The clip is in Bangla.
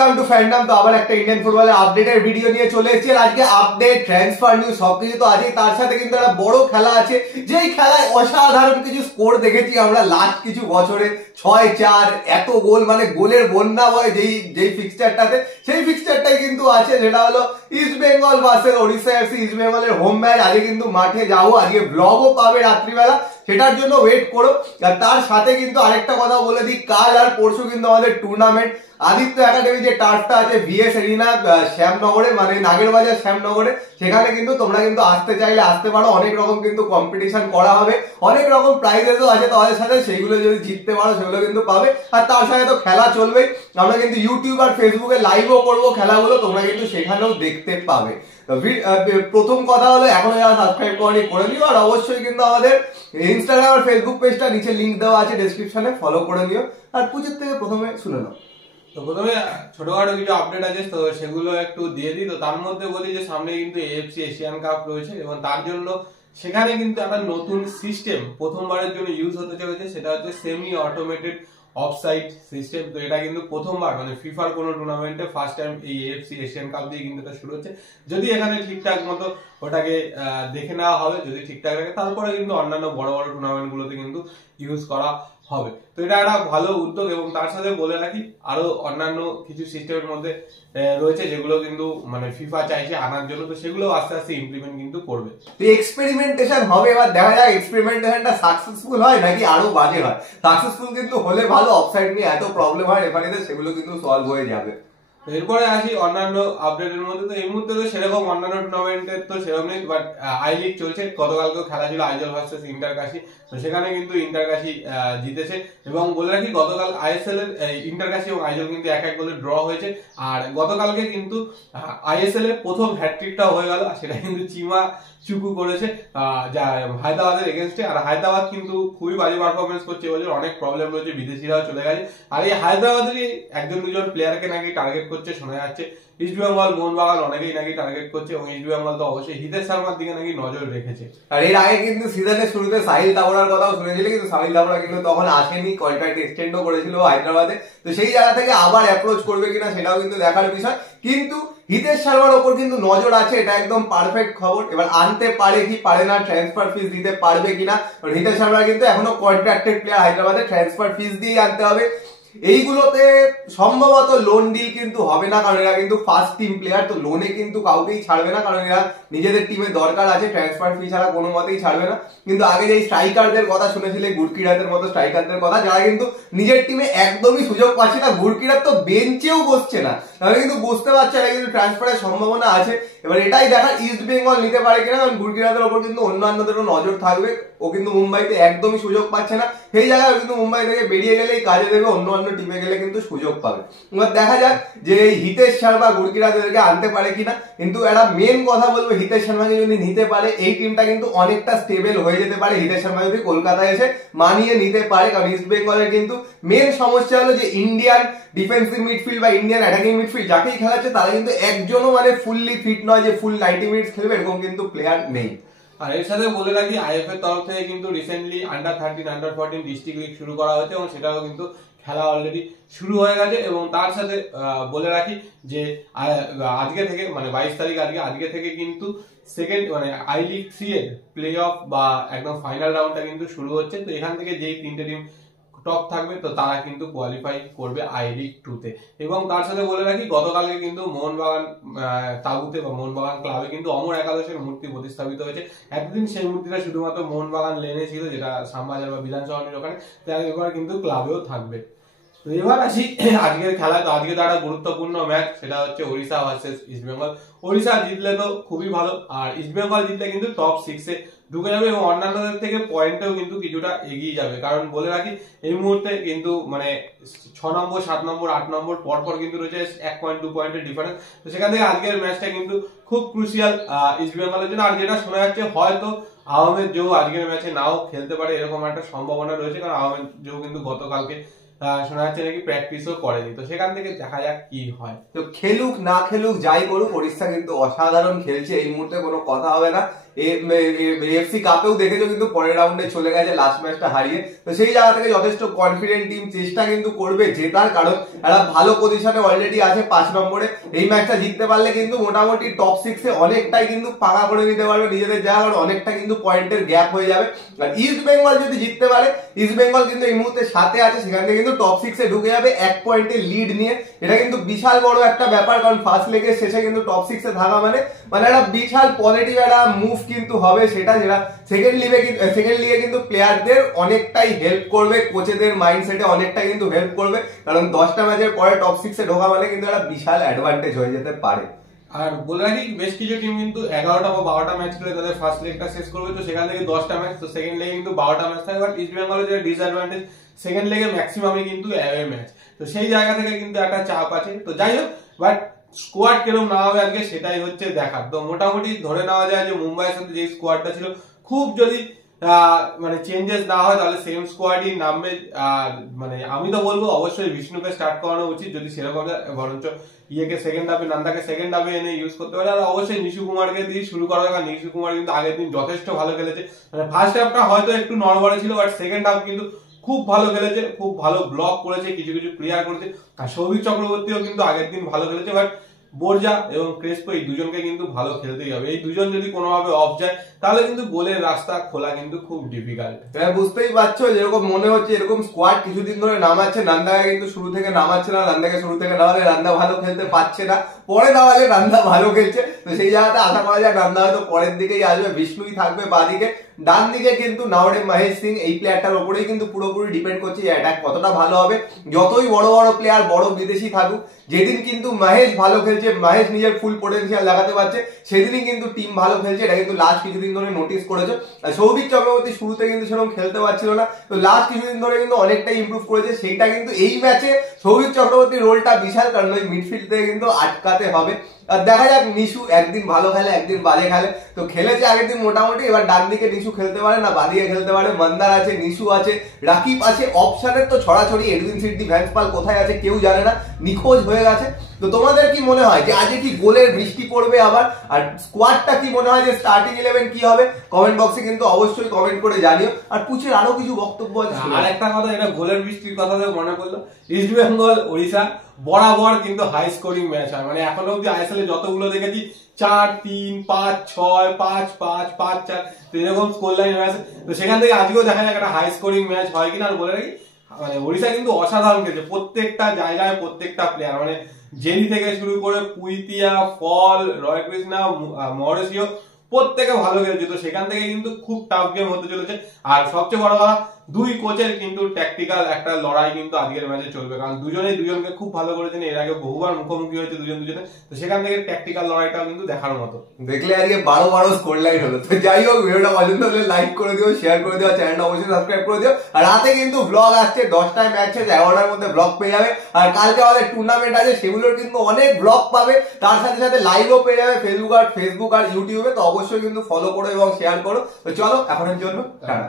Welcome to fandom. তো আবার একটা ইন্ডিয়ান ফুটবলের আপডেটের ভিডিও নিয়ে চলে এসেছি। আজকে আপডেট, ট্রান্সফার নিউজ সবকিছু তো আছেই, তার সাথে কিন্তু একটা বড় খেলা আছে, যেই খেলায় অসাধারণ কিছু স্কোর দেখেছি আমরা লাস্ট কিছু বছরে। 6-4 এত গোল, মানে গোলের বন্যা বয় যেই ফিক্সচারটাতে, সেই ফিক্সচারটাই কিন্তু আছে, যেটা হলো east Bengal versus Odisha FC. East বেঙ্গলের হোম ম্যাচ। আজকে কিন্তু মাঠে যাবো, আজকে ব্লগও পাবে রাত্রিবেলা, সেটার জন্য ওয়েট করো। আর তার সাথে কিন্তু আরেকটা কথা বলে দিই, কাল আর পরশু কিন্তু আমাদের টুর্নামেন্ট আদিত্য একাডেমি যে টার্ফটা আছে ভিএস এরিনা শ্যামনগরে, মানে নাগেরবাজার শ্যামনগরে, সেখানে কিন্তু তোমরা কিন্তু আসতে চাইলে আসতে পারো। অনেক রকম কিন্তু কম্পিটিশন করা হবে, অনেক রকম প্রাইজেসও আছে তোমাদের সাথে, সেইগুলো যদি জিততে পারো সেগুলো কিন্তু পাবে। আর তার সাথে তো খেলা চলবেই, আমরা কিন্তু ইউটিউব আর ফেসবুকে লাইভও করবো খেলাগুলো, তোমরা কিন্তু সেখানেও দেখতে পাবে। প্রথম কথা হলো, এখনো যারা সাবস্ক্রাইব করেনি করে নিও, আর অবশ্যই কিন্তু আমাদের ইনস্টাগ্রাম আর ফেসবুক পেজটা নিচে লিংক দেওয়া আছে ডেসক্রিপশনে, ফলো করে নিও। আর পুজোর থেকে প্রথমে শুনে নাও। তো প্রথমে ছোটখাটো কিছু আপডেট আছে, তো সেগুলো একটু দিয়ে দিই। তো তার মধ্যে বলি যে সামনে কিন্তু এএফসি এশিয়ান কাপ রয়েছে, এবং তার জন্য সেখানে কিন্তু একটা নতুন সিস্টেম প্রথমবারের জন্য ইউজ হতে চলেছে, সেটা হচ্ছে সেমি অটোমেটেড অফসাইড সিস্টেম। তো এটা কিন্তু প্রথমবার, মানে ফিফার কোনো টুর্নামেন্টে ফার্স্ট টাইম এই এএফসি এশিয়ান কাপ দিয়ে কিন্তু এটা শুরু হচ্ছে। যদি এখানে ঠিকঠাক মতো ওটাকে দেখে নেওয়া হবে, যদি ঠিকঠাক থাকে, তারপরে কিন্তু অন্যান্য বড় বড় টুর্নামেন্ট গুলোতে কিন্তু ইউজ করা হবে। তো এটা একটা ভালো উদ্যোগ, এবং তার সাথে বলে রাখি আরো অন্যান্য কিছু সিস্টেমের মধ্যে রয়েছে যেগুলো কিন্তু মানে ফিফা চাইছে আনার জন্য, তো সেগুলো আস্তে আস্তে ইমপ্লিমেন্ট কিন্তু করবে। তো এক্সপেরিমেন্টেশন হবে, এবার দেখা যাক এক্সপেরিমেন্টেশনটা সাকসেসফুল হয় নাকি আরো বাজে হয়। সাকসেসফুল কিন্তু হলে ভালো, অফসাইড নিয়ে এত প্রবলেম হয় রেফারিতে, সেগুলো কিন্তু সলভ হয়ে যাবে। এরপরে আসি অন্যান্য আপডেটের মধ্যে। তো এই মুহূর্তে তো সেরকম অন্যান্য টুর্নামেন্টের তো সেরকম নেই, বাট আই লিগ চলছে। গতকালকেও খেলা ছিল আইজল ভার্সেস ইন্টারকাশি, তো সেখানে কিন্তু ইন্টারকাশি জিতেছে। এবং বলে রাখি গতকাল আইএসএল এর ইন্টারকাশি এবং আইজল কিন্তু 1-1 গোলে ড্র হয়েছে। আর গতকালকে কিন্তু আইএসএল এর প্রথম হ্যাটট্রিকটাও হয়ে গেল, সেটা কিন্তু চিমা চুকু করেছে হায়দ্রাবাদের এগেনস্টে। আর হায়দ্রাবাদ কিন্তু খুবই বাজে পারফরমেন্স করছে এবছর, অনেক প্রবলেম রয়েছে, বিদেশিরাও চলে গেছে। আর এই হায়দ্রাবাদেরই একজন দুজন প্লেয়ারকে নাকি টার্গেট করছে শোনা যাচ্ছে। ইস্ট বেঙ্গল, মোহনবাগান অনেকেই নাকি টার্গেট করছে, এবং ইস্ট বেঙ্গল তো অবশ্যই হিতেশ শর্মার দিকে নাকি নজর রেখেছে। আর এর আগে কিন্তু সিজনের শুরুতে সাহিল দাবড়ার কথাও শুনেছিল, কিন্তু সাহিল দাবড়া কিন্তু তখন আসেনি, কন্ট্রাক্ট এক্সটেন্ডও করেছিল হায়দ্রাবাদে। তো সেই জায়গা থেকে আবার অ্যাপ্রোচ করবে কিনা সেটাও কিন্তু দেখার বিষয়। কিন্তু হিতেশ শর্মার ওপর কিন্তু নজর আছে, এটা একদম পারফেক্ট খবর। এবার আনতে পারে কি পারে না, ট্রান্সফার ফিস দিতে পারবে কিনা। হিতেশ শর্মা কিন্তু এখনো কন্ট্রাক্টেড প্লেয়ার হায়দ্রাবাদে, ট্রান্সফার ফিস দিয়েই আনতে হবে। এইগুলোতে সম্ভবত লোন ডিল কিন্তু হবে না, কারণ এরা কিন্তু ফার্স্ট টিম প্লেয়ার, তো লোনে কিন্তু কাউকেই ছাড়বে না, কারণ এরা নিজেদের টিমে দরকার আছে, ট্রান্সফার ফি ছাড়া কোনো মতেই ছাড়বে না। কিন্তু আগে যে স্ট্রাইকারদের কথা শুনেছিলে, গুরকিরাতের মতো স্ট্রাইকারদের কথা, যারা কিন্তু নিজের টিমে একদমই সুযোগ পাচ্ছে না, গুরকিরাত তো বেঞ্চেও বসছে না, তাহলে কিন্তু বুঝতে পারছে এরা কিন্তু ট্রান্সফারের সম্ভাবনা আছে। এবার এটাই দেখার ইস্ট বেঙ্গল নিতে পারে কিনা, কারণ গুরকিরাতের ওপর কিন্তু অন্যান্যদেরও নজর থাকবে। ও কিন্তু মুম্বাইতে একদমই সুযোগ পাচ্ছে না, সেই জায়গায় কিন্তু মুম্বাই থেকে বেরিয়ে গেলেই কাজে দেবে, অন্য টিমে গেলে কিন্তু সুযোগ পাবে। এবার দেখা যাক যে হিতেশ শর্মা গুরকিরাতদেরকে আনতে পারে কিনা। কিন্তু একটা মেন কথা বলবো, হিতেশ শর্মাকে যদি নিতে পারে, এই টিমটা কিন্তু অনেকটা স্টেবল হয়ে যেতে পারে হিতেশ শর্মা যদি কলকাতায় এসে মানিয়ে নিতে পারে। কারণ ইস্ট বেঙ্গলের কিন্তু মেন সমস্যা হলো যে ইন্ডিয়ান ডিফেন্সিভ মিডফিল্ড বা ইন্ডিয়ান অ্যাটাকিং মিডফিল্ড যাকেই খেলাচ্ছে, তারা কিন্তু একজনও মানে ফুললি ফিট নয়, যে ফুল 90 মিনিটস খেলবে, এরকম কিন্তু প্লেয়ার নেই। আর এর সাথে বলে রাখি আইএফ এর তরফ থেকে কিন্তু রিসেন্টলি আন্ডার-13, আন্ডার-14 ডিস্ট্রিক্ট লিগ শুরু করা হয়েছে, এবং সেটাও কিন্তু খেলা অলরেডি শুরু হয়ে গেছে। এবং তার সাথে বলে রাখি যে আজকে থেকে, মানে 22 তারিখ আজকে থেকে কিন্তু সেকেন্ড, মানে আই লিগ 3 এর প্লে অফ বা একদম ফাইনাল রাউন্ডটা কিন্তু শুরু হচ্ছে। তো এখান থেকে যেই 3টে টিম টপ থাকবে, তো তারা কিন্তু কোয়ালিফাই করবে আই লিগ 2 তে। এবং তার সাথে বলে রাখি গতকালকে কিন্তু মোহনবাগান তাঁবুতে বা মোহনবাগান ক্লাবে কিন্তু অমর একাদশের মূর্তি প্রতিস্থাপিত হয়েছে। এতদিন সেই মূর্তিটা শুধুমাত্র মোহনবাগান লেনে ছিল, যেটা শ্যামবাজার বা বিধানসভার ওখানে, এবার কিন্তু ক্লাবেও থাকবে। তো এবার আসি আজকের খেলা। তো আজকে তো একটা গুরুত্বপূর্ণ ম্যাচ, সেটা হচ্ছে ওড়িশা ভার্সেস ইস্ট বেঙ্গল। ওড়িশা জিতলে তো খুবই ভালো, আর ইস্ট বেঙ্গল জিতলে কিন্তু টপ 6-এ ঢুকে যাবে, এবং অন্যান্যদের থেকে পয়েন্টেও কিন্তু কিছুটা এগিয়ে যাবে। কারণ বলে রাখি এই মুহূর্তে কিন্তু মানে 6 নম্বর, 7 নম্বর, 8 নম্বর পরপর কিন্তু রয়েছে 1 পয়েন্ট 2 পয়েন্টের ডিফারেন্স। তো সেখান থেকে আজকের ম্যাচটা কিন্তু খুব ক্রুশিয়াল ইস্ট বেঙ্গলের জন্য। আর যেটা শোনা যাচ্ছে, হয়তো আহমেদ জো আজকের ম্যাচে নাও খেলতে পারে, এরকম একটা সম্ভাবনা রয়েছে, কারণ আহমেদ জো কিন্তু গতকালকে শোনা যাচ্ছে নাকি প্র্যাকটিসও করেনি। তো সেখান থেকে দেখা যাক কি হয়। তো খেলুক না খেলুক, যাই করুক, ওড়িশা কিন্তু অসাধারণ খেলছে, এই মুহূর্তে কোনো কথা হবে না। এফসি কাপেও দেখেছো কিন্তু পরের রাউন্ডে চলে গেছে লাস্ট ম্যাচটা হারিয়ে। তো সেই জায়গা থেকে যথেষ্ট কনফিডেন্ট টিম, চেষ্টা কিন্তু করবে জেতার, কারণ একটা ভালো পজিশনে অলরেডি আছে 5 নম্বরে। এই ম্যাচটা জিততে পারলে কিন্তু মোটামুটি টপ 6 এ অনেকটাই কিন্তু পাকা করে নিতে পারবে নিজেদের জায়গা, কারণ অনেকটা কিন্তু পয়েন্টের গ্যাপ হয়ে যাবে। আর ইস্ট বেঙ্গল যদি জিততে পারে, ইস্ট বেঙ্গল কিন্তু এই মুহূর্তে 7 এ আছে, সেখান থেকে কিন্তু টপ 6 এ ঢুকে যাবে 1 পয়েন্টের লিড নিয়ে। এটা কিন্তু বিশাল বড় একটা ব্যাপার, কারণ ফার্স্ট লেগের শেষে কিন্তু টপ 6 এ থাকা মানে একটা বিশাল পজিটিভ একটা মুভ কিন্তু হবে, সেটা যেটা সেকেন্ড লিগে কিন্তু প্লেয়ারদের অনেকটাই হেল্প করবে, কোচেদের মাইন্ডসেটে অনেকটা কিন্তু হেল্প করবে, কারণ 10টা ম্যাচের পরে টপ 6 এ ঢোকা মানে কিন্তু একটা বিশাল অ্যাডভান্টেজ হয়ে যেতে পারে। আর বলে রাখি বেশ কিছু টিম কিন্তু 11টা বা 12টা ম্যাচ খেলে তাদের ফার্স্ট লেগটা শেষ করবে, তো সেখান থেকে 10টা ম্যাচ, তো সেকেন্ড লেগে কিন্তু 12টা ম্যাচ থাকে। বাট ইস্ট বেঙ্গলের যে ডিসঅ্যাডভান্টেজ, সেকেন্ড লেগে ম্যাক্সিমামই কিন্তু অ্যাওয়ে ম্যাচ, তো সেই জায়গা থেকে কিন্তু একটা চাপ আছে। তো যাই হোক, বাট স্কোয়াড কিরকম না হবে আজকে সেটাই হচ্ছে দেখার। তো মোটামুটি ধরে নেওয়া যায় যে মুম্বাইয়ের সাথে যে স্কোয়াডটা ছিল, খুব যদি মানে চেঞ্জেস না হয় তাহলে সেম স্কোয়াডই নামবে। আর মানে আমি তো বলবো অবশ্যই বিষ্ণুকে স্টার্ট করানো উচিত, যদি সেরকম বরঞ্চ ইয়েকে সেকেন্ড হাফে, নান্দাকে সেকেন্ড হাফে এনে ইউজ করতে পারে। আর অবশ্যই নিশু কুমারকে দিয়ে শুরু করা হয়, কারণ নিশু কুমার কিন্তু আগের দিন যথেষ্ট ভালো খেলেছে। মানে ফার্স্ট হাফটা হয়তো একটু নড়বড়ে ছিল, বাট সেকেন্ড হাফ কিন্তু খুব ভালো খেলেছে, খুব ভালো ব্লক করেছে, কিছু কিছু ক্লিয়ার করেছে। আর সৌভিক চক্রবর্তীও কিন্তু আগের দিন ভালো খেলেছে, বাট বোরজা এবং ক্রেসপো এই দুজনকে কিন্তু ভালো খেলতেই হবে। এই দুজন যদি কোনোভাবে অফ যায় তাহলে কিন্তু গোলের রাস্তা খোলা কিন্তু খুব ডিফিকাল্ট। বুঝতেই পারছো, যেরকম মনে হচ্ছে এরকম স্কোয়াড কিছুদিন ধরে নামাচ্ছে, নান্দাকে কিন্তু শুরু থেকে নামাচ্ছে না, নান্দাকে শুরু থেকে নামালে নান্দা ভালো খেলতে পারছে না, পরে নামালে নান্দা ভালো খেলছে। তো সেই জায়গাতে আশা করা যায় নান্দা হয়তো পরের দিকেই আসবে, বিষ্ণুই থাকবে বাদিকে। ডান দিকে কিন্তু নাওডে মহেশ সিং, এই প্লেয়ারটার উপরেই কিন্তু পুরোপুরি ডিপেন্ড করছে যে অ্যাটাক কতটা ভালো হবে। যতই বড় বড় প্লেয়ার, বড় বিদেশি থাকুক, যেদিন কিন্তু মহেশ ভালো খেলছে, মহেশ নিজের ফুল পোটেনশিয়াল দেখাতে পারছে, সেদিনই কিন্তু টিম ভালো খেলছে। এটা কিন্তু লাস্ট কিছুদিন ধরে নোটিস করেছো। সৌভিক চক্রবর্তী শুরুতে কিন্তু সেরকম খেলতে পারছিল না, তো লাস্ট কিছুদিন ধরে কিন্তু অনেকটাই ইমপ্রুভ করেছে। সেইটা কিন্তু এই ম্যাচে সৌভিক চক্রবর্তীর রোলটা বিশাল, কারণ ওই মিডফিল্ড থেকে কিন্তু আটকাতে হবে। আর দেখা যাক, নিশু একদিন ভালো খেলে, একদিন বাজে খেলে। তো খেলেছে আগের দিন মোটামুটি, এবার ডান দিকে নিশু খেলতে পারে না, বাদিকে খেলতে পারে। মন্দার আছে, নিশু আছে, রাকিব আছে, অপশনের তো ছড়াছড়ি। এডউইন সিডনি, ভ্যান্সপাল কোথায় আছে কেউ জানে না, নিখোঁজ হয়ে গেছে। তো তোমাদের কি মনে হয় যে আজকে কি গোলের বৃষ্টি পড়বে আবার? আর স্কোয়াডটা কি মনে হয় যে স্টার্টিং 11 কি হবে? কমেন্ট বক্সে কিন্তু অবশ্যই কমেন্ট করে জানিও। আর পুচের আরো কিছু বক্তব্য আছে। আর একটা কথা, এটা গোলের বৃষ্টির কথা মনে পড়লো, ইস্ট বেঙ্গল ওড়িশা বরাবর কিন্তু হাই স্কোরিং ম্যাচ হয়। মানে এখনো অব্দি আইএসএল এ যতগুলো দেখেছি 4-3, 5-6, 5-5, 5-4, তো এরকম স্কোর লাইন হয়ে আছে। তো সেখান থেকে আজকেও দেখা যাক একটা হাই স্কোরিং ম্যাচ হয় কিনা। আর বলে রাখি, মানে ওড়িশা কিন্তু অসাধারণ খেলছে, প্রত্যেকটা জায়গায় প্রত্যেকটা প্লেয়ার, মানে জেনি থেকে শুরু করে পুইতিয়া, ফল, রয় কৃষ্ণা, মরেসিও, প্রত্যেকে ভালো খেলছে। তো সেখান থেকে কিন্তু খুব টাফ গেম হতে চলেছে। আর সবচেয়ে বড় কথা, দুই কোচের কিন্তু ট্যাকটিক্যাল একটা লড়াই কিন্তু আজকের ম্যাচে চলবে, কারণ দুজনেই দুজনকে খুব ভালো করেছেন, এর আগে বহুবার মুখোমুখি হয়েছে দুজনে। তো সেখান থেকে ট্যাকটিক্যাল লড়াইটাও কিন্তু দেখার মতো। দেখলে আজকে 12 স্কোর লাইন হলো। তো যাই হোক, ভিডিওটা পছন্দ হলে লাইক করে দিও, শেয়ার করে দিও, চ্যানেলটা অবশ্যই সাবস্ক্রাইব করে দিও। আর রাতে কিন্তু ব্লগ আসছে, 10টায় ম্যাচ আছে, 11টার মধ্যে ব্লগ পেয়ে যাবে। আর কালকে আমাদের টুর্নামেন্ট আছে, সেগুলোর কিন্তু অনেক ব্লগ পাবে, তার সাথে সাথে লাইভও পেয়ে যাবে ফেসবুক আর ইউটিউবে। তো অবশ্যই কিন্তু ফলো করো এবং শেয়ার করো। তো চলো, এখনের জন্য টাটা।